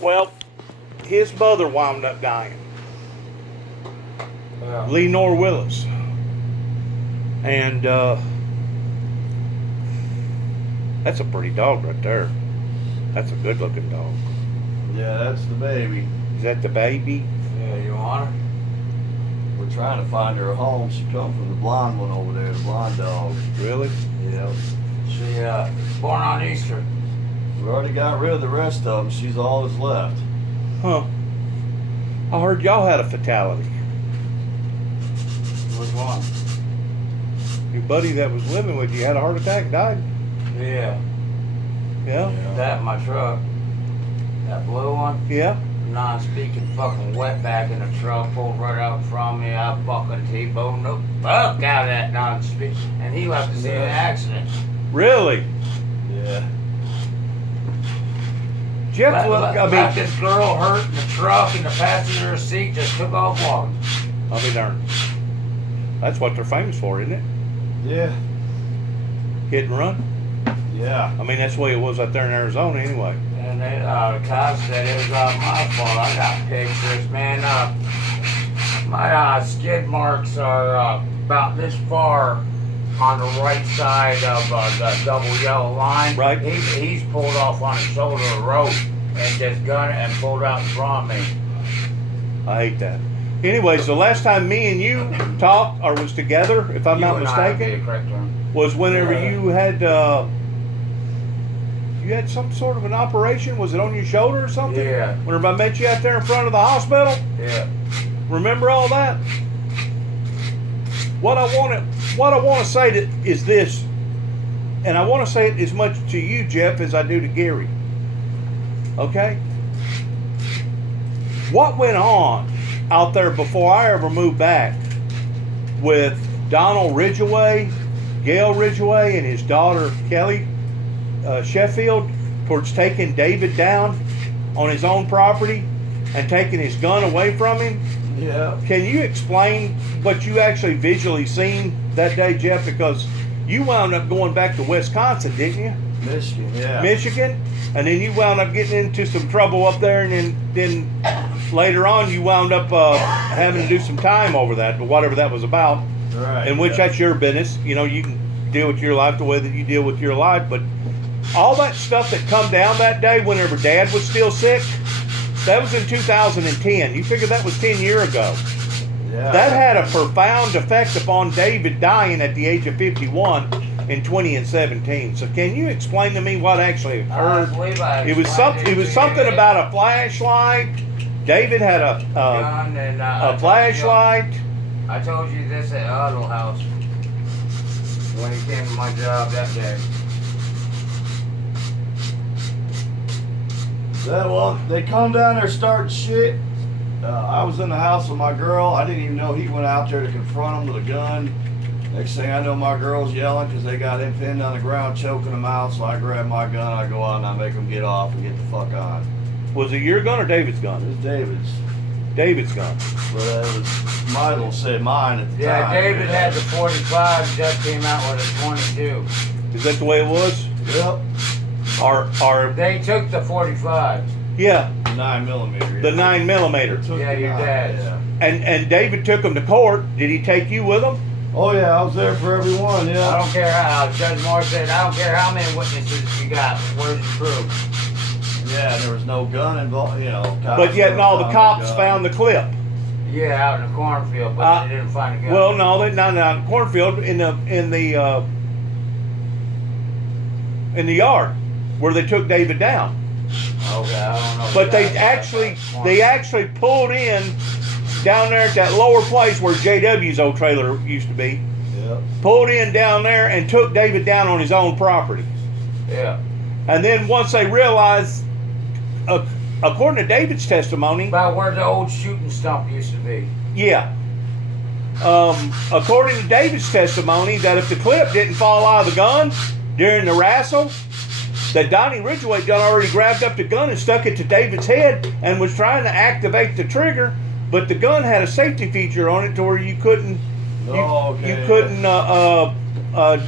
Well, his mother wound up dying. Yeah. Lenore Willis. And that's a pretty dog right there. That's a good looking dog. Yeah, that's the baby. Is that the baby? Yeah, you want her? We're trying to find her a home. She comes from the blonde one over there, the blonde dog. Really? Yeah. She born on Easter. We already got rid of the rest of them. She's all that's left. Huh. I heard y'all had a fatality. Which one? Your buddy that was living with you had a heart attack and died. Yeah. Yeah? That in my truck. That blue one. Yeah? Non-speaking fucking wetback in the truck pulled right out from me. I fucking T-boned the fuck out of that non-speak. And he left to see the accident. Really? Yeah. Jeff, Left this girl hurt in the truck and the passenger seat just took off walking. I'll be darned. That's what they're famous for, isn't it? Yeah. Hit and run. Yeah. I mean, that's the way it was out there in Arizona anyway. And they, the cops said it was my fault. I got pictures, man. My skid marks are about this far on the right side of the double yellow line. Right. He's pulled off on the shoulder of the road and just gunned it and pulled out in front of me. I hate that. Anyways, the last time me and you talked or was together, if I'm not mistaken, was whenever you had some sort of an operation. Was it on your shoulder or something? Yeah. Whenever I met you out there in front of the hospital. Yeah. Remember all that? What I want to say is this, and I want to say it as much to you, Jeff, as I do to Gary. Okay? What went on out there before I ever moved back with Donald Ridgway, Gail Ridgway, and his daughter Kelly Sheffield towards taking David down on his own property and taking his gun away from him? Yeah. Can you explain what you actually visually seen that day, Jeff? Because you wound up going back to Wisconsin, didn't you? Michigan, yeah. Michigan, and then you wound up getting into some trouble up there, and then later on you wound up having to do some time over that, but whatever that was about. Right. In which that's your business. You know, you can deal with your life the way that you deal with your life, but all that stuff that come down that day whenever Dad was still sick, that was in 2010. You figure that was 10 years ago. Yeah. That had a profound effect upon David dying at the age of 51 in 2017. So can you explain to me what actually occurred? It was something about a flashlight. David had a flashlight. I told you this at Huddle House when he came to my job that day. Well, they come down there starting shit. I was in the house with my girl. I didn't even know he went out there to confront him with a gun. Next thing I know, my girl's yelling because they got him pinned on the ground, choking him out. So I grab my gun, I go out and I make them get off and get the fuck on. Was it your gun or David's It gun? was David's. David's gun. But it was, might as well say mine at the Yeah, time. David had the 45, Jeff came out with a 22. Is that the way it was? Yep. They took the 45. Yeah, 9mm. the 9mm. Took Yeah, the your nine, dad's. yeah. And David took him to court. Did he take you with him? Oh yeah, I was there for every one. I Yeah. don't care how, Judge Moore said, I don't care how many witnesses you got. Where's the proof? Yeah, there was no gun involved. You know. But yet, all the cops found the clip. Yeah, out in the cornfield, but they didn't find a gun. Well, no, they not in the cornfield, in the yard where they took David down. Okay, I don't know. But they actually pulled in down there at that lower place where JW's old trailer used to be. Yep. Pulled in down there and took David down on his own property. Yeah. And then once they realized, according to David's testimony, About where the old shooting stump used to be. yeah. According to David's testimony, that if the clip didn't fall out of the gun during the wrestle, that Donnie Ridgway done already grabbed up the gun and stuck it to David's head and was trying to activate the trigger, but the gun had a safety feature on it to where you couldn't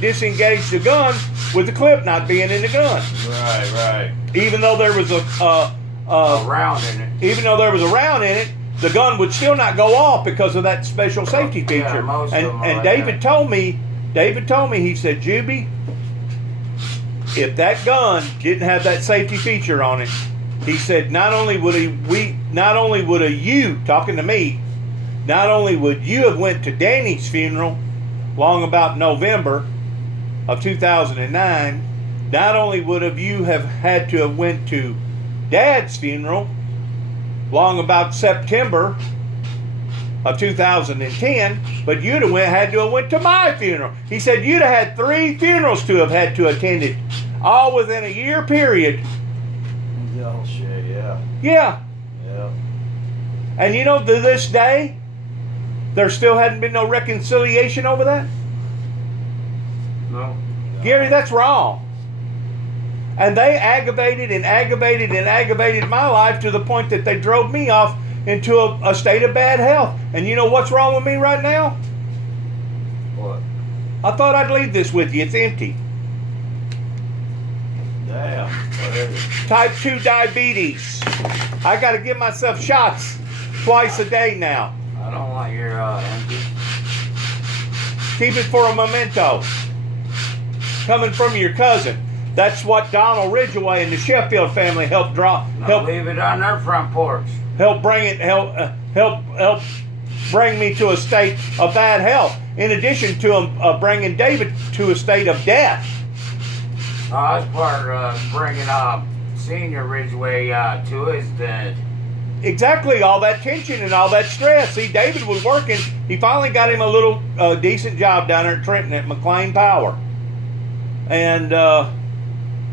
disengage the gun with the clip not being in the gun. Right. Even though there was round in it. Even though there was a round in it, the gun would still not go off because of that special safety feature. Yeah, most of them are and like David that. told me, he said, Juby, if that gun didn't have that safety feature on it, he said, not only would you, talking to me, not only would you have went to Danny's funeral long about November of 2009, not only would you have had to have went to Dad's funeral long about September of 2010, but you'd have had to have went to my funeral. He said you'd have had 3 funerals to have had to attended, all within a year period. Oh shit, yeah. Yeah. Yeah. And you know, to this day, there still hadn't been no reconciliation over that. No. Gary, that's wrong. And they aggravated my life to the point that they drove me off into a state of bad health. And you know what's wrong with me right now? What? I thought I'd leave this with you. It's empty. Damn. What is it? Type 2 diabetes. I got to give myself shots twice a day now. I don't want your empty. Keep it for a memento. Coming from your cousin. That's what Donald Ridgway and the Sheffield family helped Leave it on their front porch. help bring me to a state of bad health. In addition to bringing David to a state of death. That's part of bringing Senior Ridgeway to his death. Exactly, all that tension and all that stress. See, David was working. He finally got him a little decent job down there at Trenton at McLean Power. And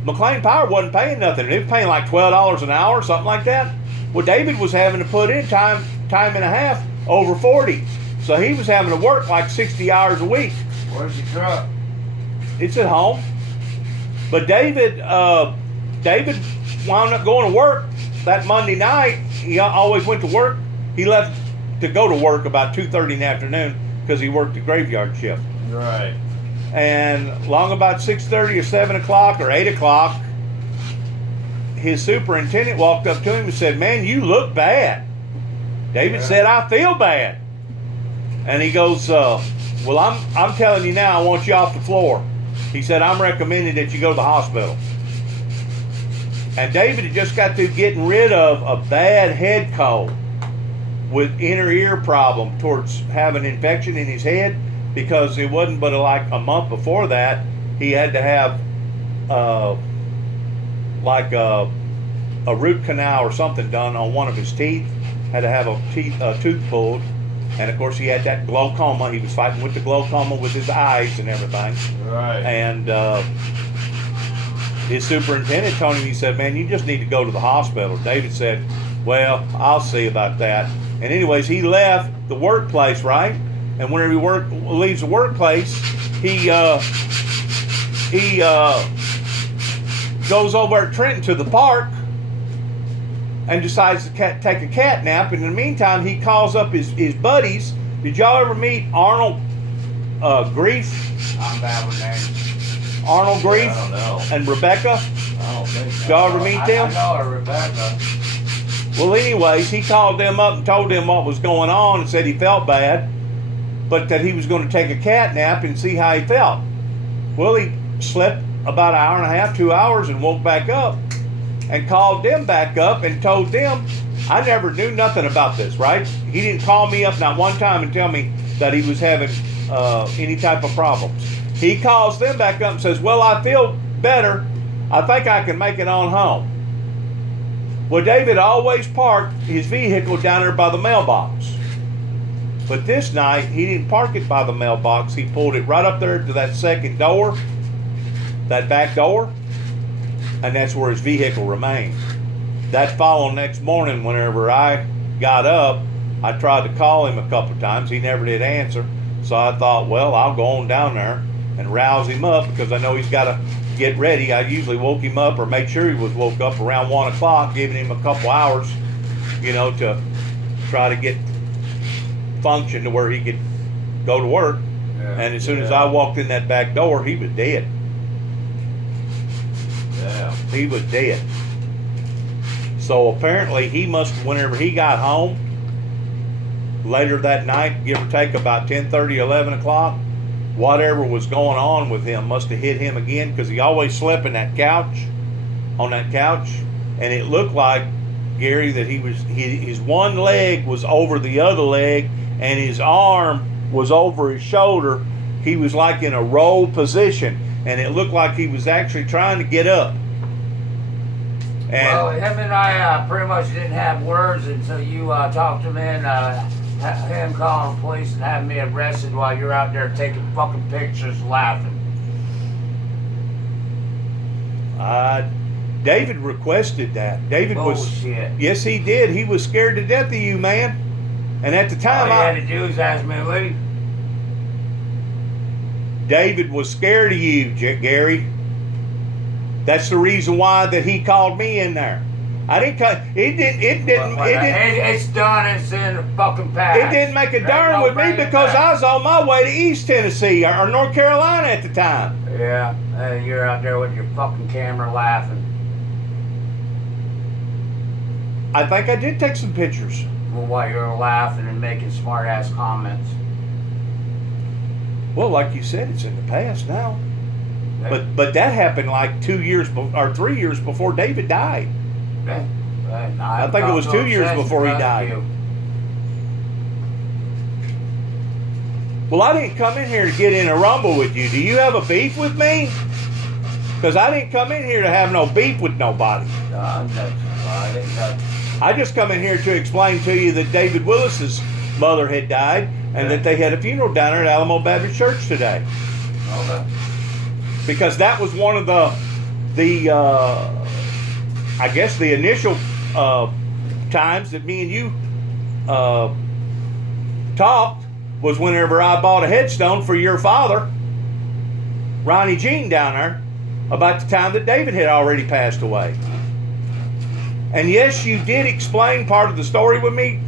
McLean Power wasn't paying nothing. It was paying like $12 an hour, something like that. Well, David was having to put in time and a half over 40. So he was having to work like 60 hours a week. Where's your truck? It's at home. But David wound up going to work that Monday night. He always went to work. He left to go to work about 2:30 in the afternoon because he worked the graveyard shift. Right. And long about 6:30 or 7 o'clock or 8 o'clock, his superintendent walked up to him and said, "Man, you look bad." David said, "I feel bad." And he goes, "Well, I'm telling you now, I want you off the floor." He said, "I'm recommending that you go to the hospital." And David had just got through getting rid of a bad head cold with inner ear problem towards having infection in his head, because it wasn't but like a month before that he had to have a root canal or something done on one of his teeth. Had to have a tooth pulled. And of course he had that glaucoma. He was fighting with the glaucoma with his eyes and everything. Right. And his superintendent told him, he said, "Man, you just need to go to the hospital." David said, "Well, I'll see about that." And anyways, he left the workplace, right? And whenever he leaves the workplace, he goes over at Trenton to the park and decides to take a cat nap. And in the meantime, he calls up his buddies. Did y'all ever meet Arnold Grief? I'm bad with names. Arnold Grief I don't know. and Rebecca? I don't think so. Did y'all ever meet them? I know her, Rebecca. Well, anyways, he called them up and told them what was going on and said he felt bad, but that he was going to take a cat nap and see how he felt. Well, he slept about an hour and a half, 2 hours, and woke back up and called them back up and told them, I never knew nothing about this, right? He didn't call me up not one time and tell me that he was having any type of problems. He calls them back up and says, "Well, I feel better. I think I can make it on home." Well, David always parked his vehicle down there by the mailbox. But this night, he didn't park it by the mailbox. He pulled it right up there to that second door, that back door, and that's where his vehicle remained. That following next morning, whenever I got up, I tried to call him a couple times. He never did answer. So I thought, well, I'll go on down there and rouse him up, because I know he's got to get ready. I usually woke him up or made sure he was woke up around 1 o'clock, giving him a couple hours, to try to get function to where he could go to work. Yeah. And as soon as I walked in that back door, he was dead. Yeah. He was dead. So apparently he must, whenever he got home, later that night, give or take about 10:30, 11 o'clock, whatever was going on with him must have hit him again, because he always slept in that couch, on that couch, and it looked like, Gary, that his one leg was over the other leg, and his arm was over his shoulder. He was like in a roll position, and it looked like he was actually trying to get up. And well, him and I pretty much didn't have words until you talked him in, him calling the police and having me arrested while you're out there taking fucking pictures laughing. David requested that. David Bullshit. was, yes, he did. He was scared to death of you, man. And at the time, all he had to do was ask me to leave. David was scared of you, Gary. That's the reason why that he called me in there. I didn't. It's done. It's in the fucking past. It didn't make a darn with me because I was on my way to East Tennessee or North Carolina at the time. Yeah, and you're out there with your fucking camera laughing. I think I did take some pictures. Well, while you're laughing and making smart ass comments. Well, like you said, it's in the past now. But that happened like 2 years or 3 years before David died. I think it was 2 years before he died. Well, I didn't come in here to get in a rumble with you. Do you have a beef with me? Because I didn't come in here to have no beef with nobody. I just come in here to explain to you that David Willis's mother had died and that they had a funeral down there at Alamo Baptist Church today. Okay. Because that was one of the I guess the initial times that me and you talked was whenever I bought a headstone for your father, Ronnie Jean, down there, about the time that David had already passed away. And yes, you did explain part of the story with me,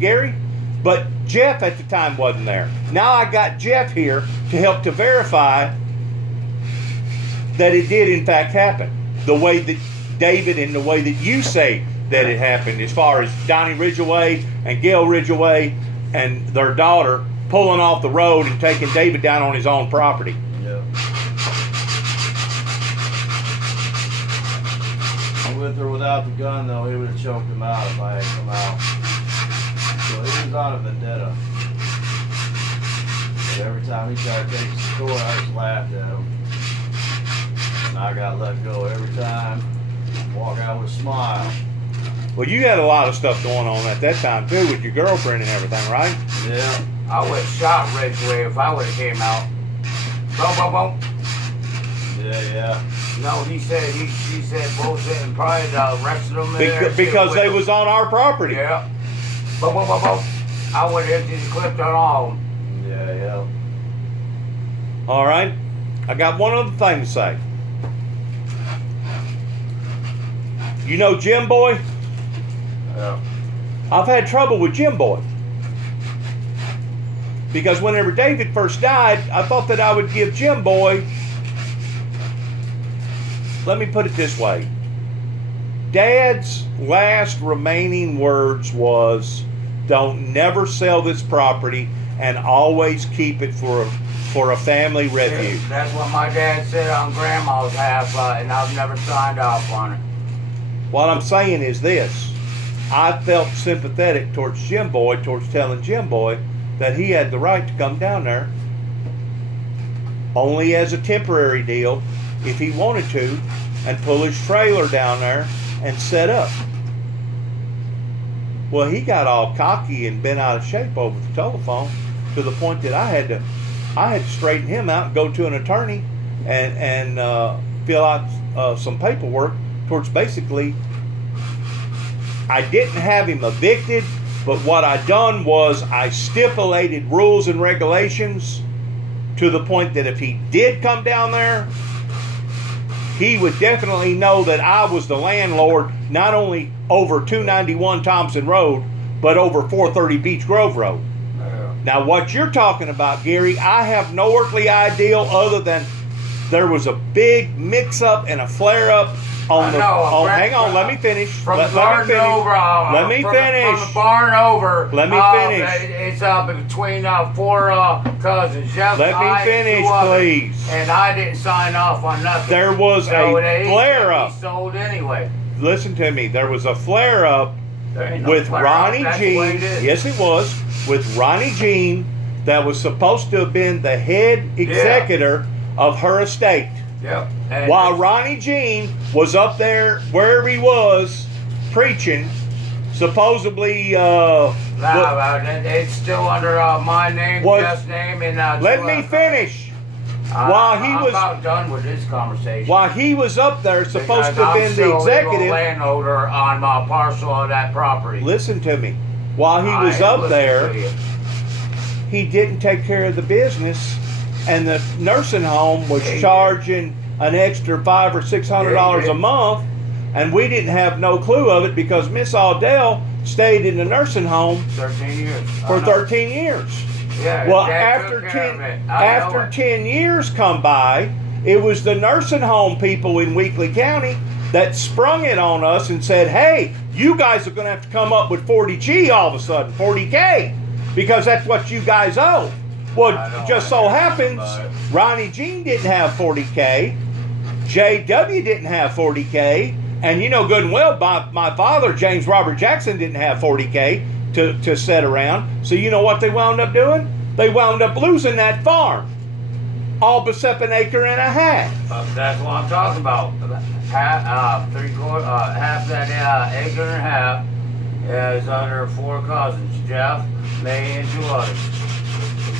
Gary, but Jeff at the time wasn't there. Now I got Jeff here to help to verify that it did in fact happen. The way that David and the way that you say that it happened, as far as Donnie Ridgeway and Gail Ridgeway and their daughter pulling off the road and taking David down on his own property. Yeah. With or without the gun, though, he would have choked him out if I had come out. So he was on a vendetta. But every time he tried to take his toy, I just laughed at him. And I got let go every time. Walk out with a smile. Well, you had a lot of stuff going on at that time, too, with your girlfriend and everything, right? Yeah. I would have shot Ridgeway if I would have came out. Boom, boom, boom. Yeah. No, he said bullshit and probably the rest of them Because they was on our property. Yeah. Boom, boom, boom, boom. I would have just clipped on all of them. Yeah. All right. I got one other thing to say. You know Jim Boy? Yeah. I've had trouble with Jim Boy. Because whenever David first died, I thought that I would give Jim Boy, let me put it this way. Dad's last remaining words was, don't never sell this property and always keep it for a family refuge. That's what my dad said on Grandma's half, and I've never signed off on it. What I'm saying is this. I felt sympathetic towards Jim Boy, towards telling Jim Boy that he had the right to come down there only as a temporary deal if he wanted to, and pull his trailer down there and set up. Well, he got all cocky and bent out of shape over the telephone to the point that I had to straighten him out and go to an attorney and fill out some paperwork towards basically, I didn't have him evicted, but what I done was I stipulated rules and regulations to the point that if he did come down there, he would definitely know that I was the landlord, not only over 291 Thompson Road, but over 430 Beach Grove Road. Yeah. Now, what you're talking about, Gary, I have no earthly idea other than there was a big mix-up and a flare-up on the. know, Oh, hang on. Let me finish. From Let the me barn finish. over. Let me from finish. From the barn over. Let me finish. It's between 4 cousins. Jeff, Let me I, and finish, 2 others. please. And I didn't sign off on nothing. There was So a they flare-up. He sold anyway. Listen to me. There was a flare-up There ain't no with flare-up. Ronnie That's the way Jean. it is. Yes, it was with Ronnie Jean. That was supposed to have been the head executor of her estate. Yep. And While Ronnie Jean was up there wherever he was preaching, supposedly. It's still under my name, Jeff's name, and let me finish. I'm about done with this conversation. While he was up there, supposed Because to have I'm been still the a legal executive. landholder on my parcel of that property. Listen to me. While he was I am up listening there, to you. he didn't take care of the business, and the nursing home was charging an extra $500 or $600 a month, and we didn't have no clue of it because Miss Aldell stayed in the nursing home 13 years. for 13 years. Yeah, Well, Dad after took care 10 of it. I know it. 10 years come by, it was the nursing home people in Weakley County that sprung it on us and said, "Hey, you guys are going to have to come up with 40G all of a sudden, 40K, because that's what you guys owe." Well, I don't just so know happens about it. Ronnie Jean didn't have 40K, JW didn't have 40K, and you know good and well my father, James Robert Jackson, didn't have 40K to set around. So you know what they wound up doing? They wound up losing that farm. All but 1.5 acres. That's what I'm talking about. Half, half that acre and a half is under 4 cousins: Jeff, me, and 2 others.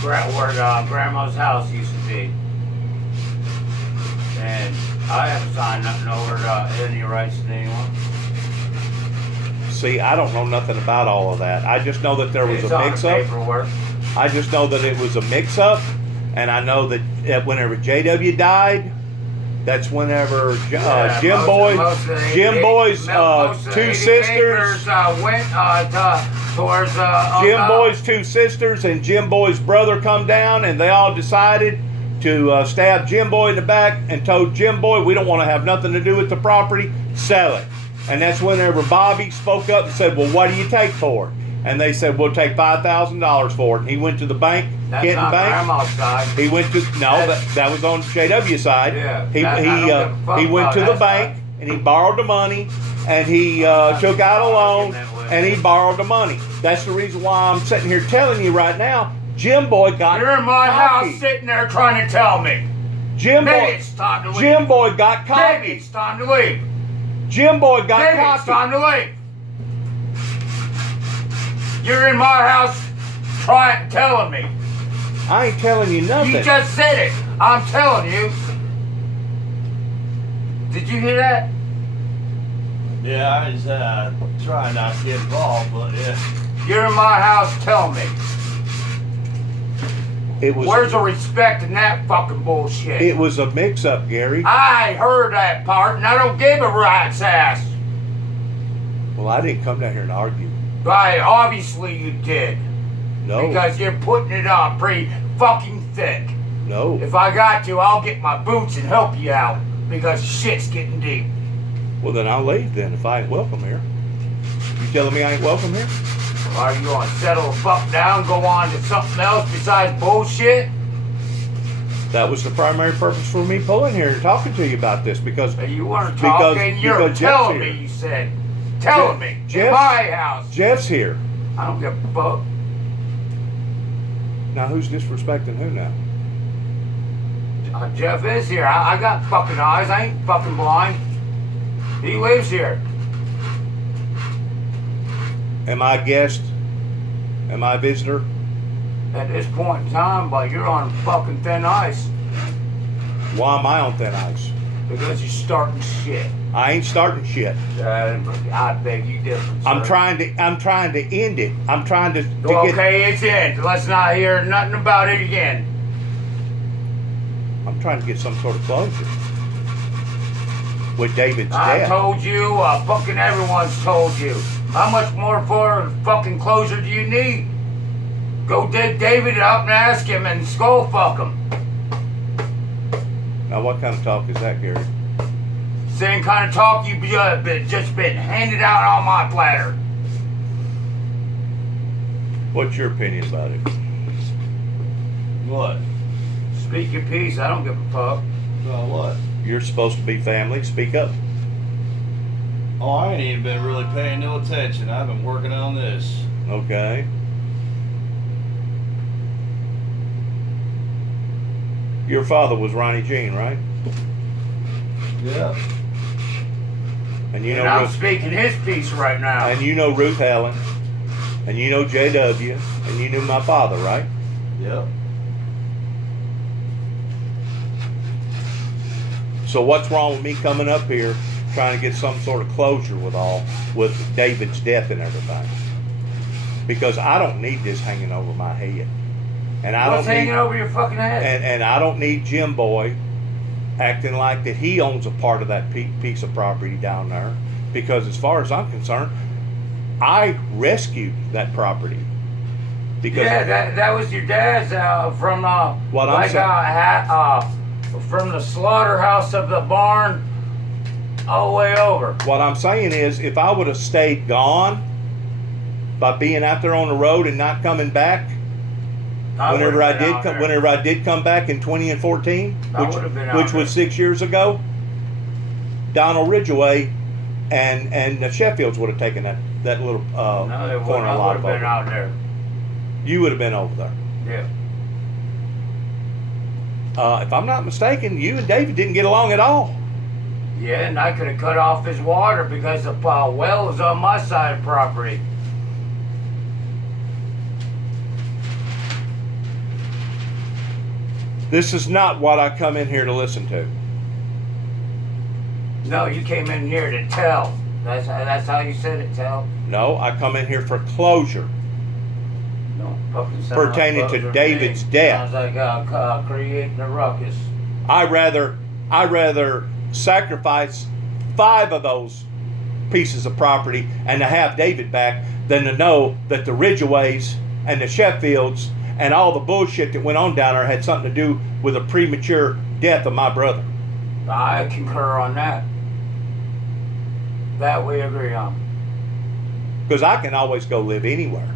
Where Grandma's house used to be. And I haven't signed nothing over any rights to anyone. See, I don't know nothing about all of that. I just know that there was It's a on the mix-up. paperwork. I just know that it was a mix-up, and I know that whenever JW died, that's whenever Jim Boy's two sisters, went towards Jim Boy's 2 sisters and Jim Boy's brother come down, and they all decided to stab Jim Boy in the back and told Jim Boy, "We don't want to have nothing to do with the property, sell it." And that's whenever Bobby spoke up and said, "Well, what do you take for it?" And they said, "We'll take $5,000 for it." And he went to the bank, That's Kenton not Bank. Grandma's side. He went to that was on JW's side. Yeah, He I don't give a fuck he went about to the that bank side. and he borrowed the money, and he took out a loan and he borrowed the money. That's the reason why I'm sitting here telling you right now. Jim Boy got You're in my cocky. house sitting there trying to tell me. Jim Maybe Boy. it's time to leave. Jim Boy got Maybe cocky. it's time to leave. Jim Boy got Maybe it's cocky. time to leave. You're in my house telling me. I ain't telling you nothing. You just said it. I'm telling you. Did you hear that? Yeah, I was trying not to get involved, but yeah. You're in my house telling me. It was. Where's the respect in that fucking bullshit? It was a mix-up, Gary. I heard that part, and I don't give a rat's ass. Well, I didn't come down here and argue. Right, obviously you did. No. Because you're putting it on pretty fucking thick. No. If I got to, I'll get my boots and help you out. Because shit's getting deep. Well, then I'll leave then if I ain't welcome here. You telling me I ain't welcome here? Are you gonna settle the fuck down, go on to something else besides bullshit? That was the primary purpose for me pulling here and talking to you about this because You weren't Because- talking, you're because Jeff's telling me, here. you said. Telling me. In Jeff's- my house. Jeff's here. I don't give a fuck. Now who's disrespecting who now? Jeff is here. I got fucking eyes. I ain't fucking blind. He lives here. Am I a guest? Am I a visitor? At this point in time, but you're on fucking thin ice. Why am I on thin ice? Because you're starting shit. I ain't starting shit. I beg you different, sir. I'm trying to end it. I'm trying to get. Okay, it's in. Let's not hear nothing about it again. I'm trying to get some sort of closure with David's I death. told you, fucking everyone's told you. How much more for fucking closure do you need? Go dig David up and ask him and skull fuck him. Now what kind of talk is that, Gary? Same kind of talk you just been handed out on my platter. What's your opinion about it? What? Speak your piece. I don't give a fuck. About what? You're supposed to be family. Speak up. Oh, I ain't even been really paying no attention. I've been working on this. Okay. Your father was Ronnie Jean, right? Yeah. And you And know I'm Ruth, speaking his piece right now. and you know Ruth Helen, and you know JW, and you knew my father, right? Yep. So what's wrong with me coming up here trying to get some sort of closure with David's death and everything? Because I don't need this hanging over my head. And I What's don't hanging need, over your fucking head? and I don't need Jim Boy acting like that he owns a part of that piece of property down there. Because as far as I'm concerned, I rescued that property. Because Yeah, that was your dad's from What I'm like from the slaughterhouse of the barn all the way over. what I'm saying is, if I would have stayed gone by being out there on the road and not coming back, whenever I did come back in 2014, which was 6 years ago, Donald Ridgeway and the Sheffields would have taken that little corner I lot would have been over. out there. You would have been over there. Yeah. If I'm not mistaken, you and David didn't get along at all. Yeah, and I could have cut off his water because the well was on my side of property. This is not what I come in here to listen to. No, you came in here to tell. That's how you said it, tell. No, I come in here for closure. No, fucking sound Pertaining like to closer David's me. death. Sounds like creating a ruckus. I rather sacrifice 5 of those pieces of property and to have David back than to know that the Ridgeways and the Sheffields and all the bullshit that went on down there had something to do with a premature death of my brother. I concur on that. That we agree on. Because I can always go live anywhere.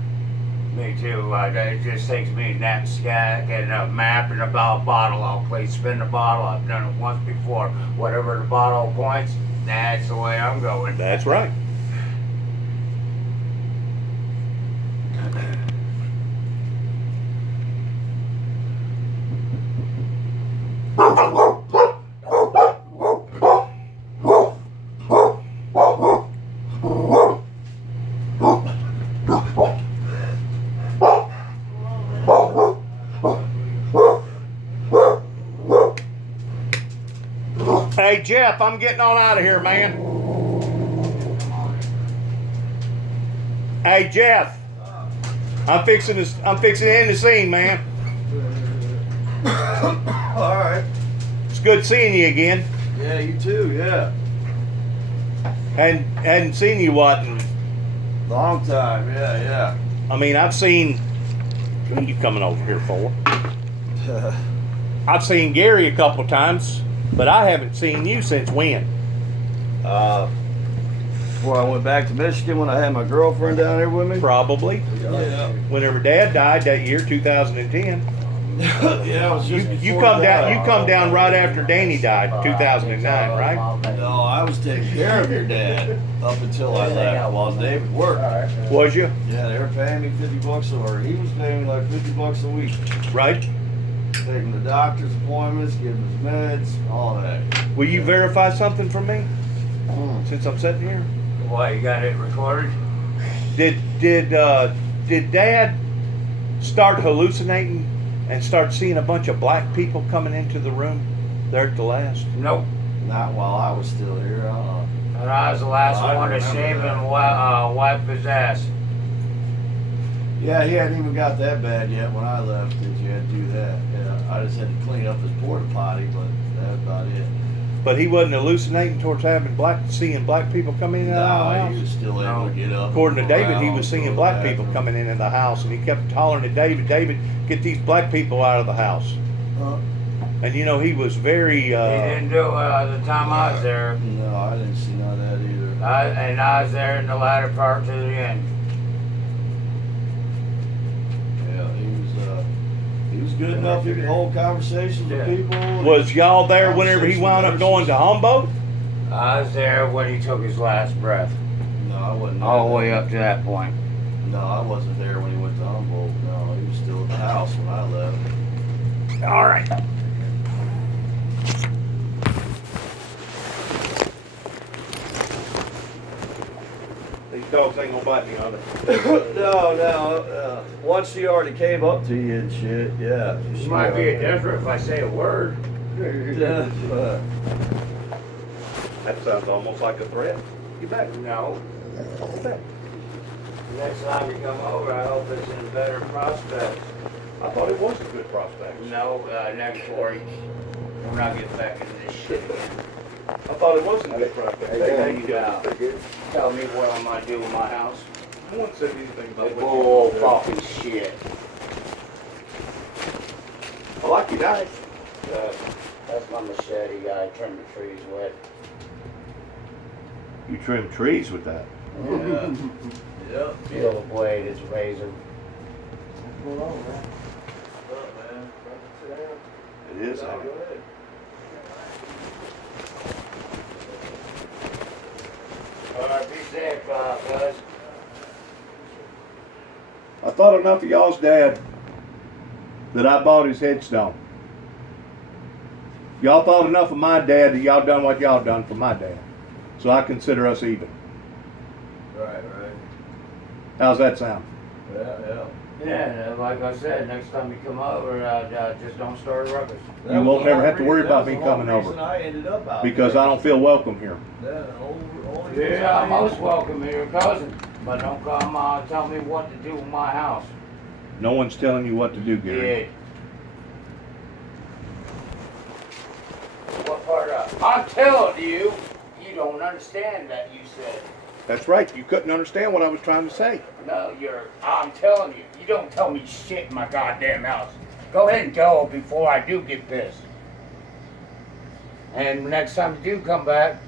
Me too. It just takes me a knapsack and a map and a bottle. I'll play spin the bottle. I've done it once before. Whatever the bottle points, that's the way I'm going. That's right. Hey Jeff, I'm getting on out of here, man. Hey Jeff, I'm fixing to end the scene, man. All right. It's good seeing you again. Yeah, you too. Yeah. Hadn't seen you in Long time. Yeah, I mean, I've seen. What are you coming over here for? yeah. I've seen Gary a couple times, but I haven't seen you since when? Before I went back to Michigan when I had my girlfriend down there with me. Probably. Yeah. Whenever Dad died that year, 2010. Yeah, it was just You before come that. down. You come down right after Danny died, 2009, right? No, I was taking care of your dad up until I left while David worked. Was you? Yeah, they were paying me $50 or he was paying me like $50 a week. Right? Taking the doctor's appointments, giving his meds, all that. Will you verify something for me since I'm sitting here? Why, you got it recorded? Did Dad start hallucinating and start seeing a bunch of black people coming into the room there at the last? Nope. Not while I was still here. And I was the last I one to remember shave that. and wipe his ass. Yeah, he hadn't even got that bad yet when I left. That you had to do that. Yeah, I just had to clean up his porta potty, but that's about it. But he wasn't hallucinating towards seeing black people come in and out of the No, house. he was still able to get up. According to and David, he around, was go to seeing the black people bathroom. coming in the house, and he kept hollering at David, "David, get these black people out of the house." And you know, he was very. He didn't do the time I was there. No, I didn't see none of that either. I was there in the latter part to the end. Yeah, he was good enough. He could hold conversations with people. Was y'all there whenever he wound up going to Humboldt? I was there when he took his last breath. No, I wasn't. There All the then. way up to that point. No, I wasn't there when he went to Humboldt. No, he was still at the house when I left. All right. These dogs ain't gonna bite me on it. No. Once she already came up to you and shit, yeah. It might be a different if I say a word. Yeah, That sounds almost like a threat. You bet. No. You bet. Next time you come over, I hope it's in better prospects. I thought it was a good prospect. No, next 4 weeks. We're not getting back into this shit again. I thought it was a good prospect. Thank you. Tell me what I'm gonna do with my house. No one said anything about Oh, what you fucking shit. I like you guys. That's my machete. I trim the trees with. You trim trees with that. Yeah. Yep. Feel the blade, it's a razor. What's going on, man? What's up, man? Sit down. It is. Go ahead. Alright, be safe, guys. I thought enough of y'all's dad that I bought his headstone. Y'all thought enough of my dad that y'all done what y'all done for my dad. So I consider us even. Right. How's that sound? Yeah. Yeah, like I said, next time you come over, just don't start a ruckus. That You was won't the never whole have to worry reason- about that me was the whole coming over. reason I ended up out Because there. I don't feel welcome here. Yeah, the only reason Yeah, I I'm most ended- welcome to your cousin, but don't come tell me what to do with my house. No one's telling you what to do, Gary. Yeah. What part of? I'm telling you, you don't understand that you said. That's right. You couldn't understand what I was trying to say. No, I'm telling you, you don't tell me shit in my goddamn house. Go ahead and go before I do get pissed. And next time you do come back,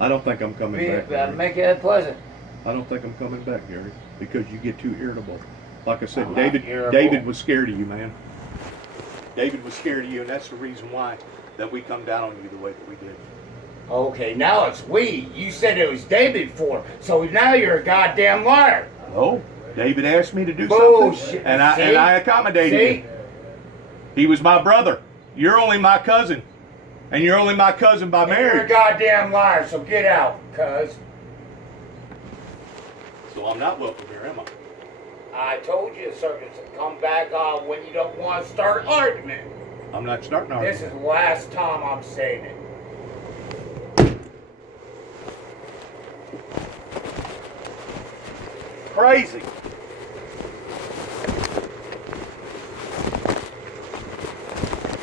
I don't think I'm coming back. Gary. make it pleasant. I don't think I'm coming back, Gary, because you get too irritable. Like I said, I'm not irritable. David was scared of you, man. David was scared of you, and that's the reason why that we come down on you the way that we did. Okay, now it's we. You said it was David before, so now you're a goddamn liar. No, David asked me to do Bullshit. something, and I See? accommodated See? him. He was my brother. You're only my cousin, and you're only my cousin by You're a marriage. goddamn liar, so get out, cuz. So I'm not welcome here, am I? I told you, sir, to come back when you don't want to start an argument. I'm not starting an This argument. is the last time I'm saying it. Crazy.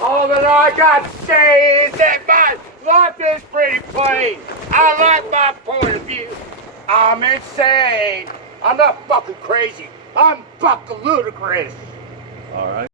All that I got to say is that my life is pretty plain. I like my point of view. I'm insane. I'm not fucking crazy. I'm fucking ludicrous. All right.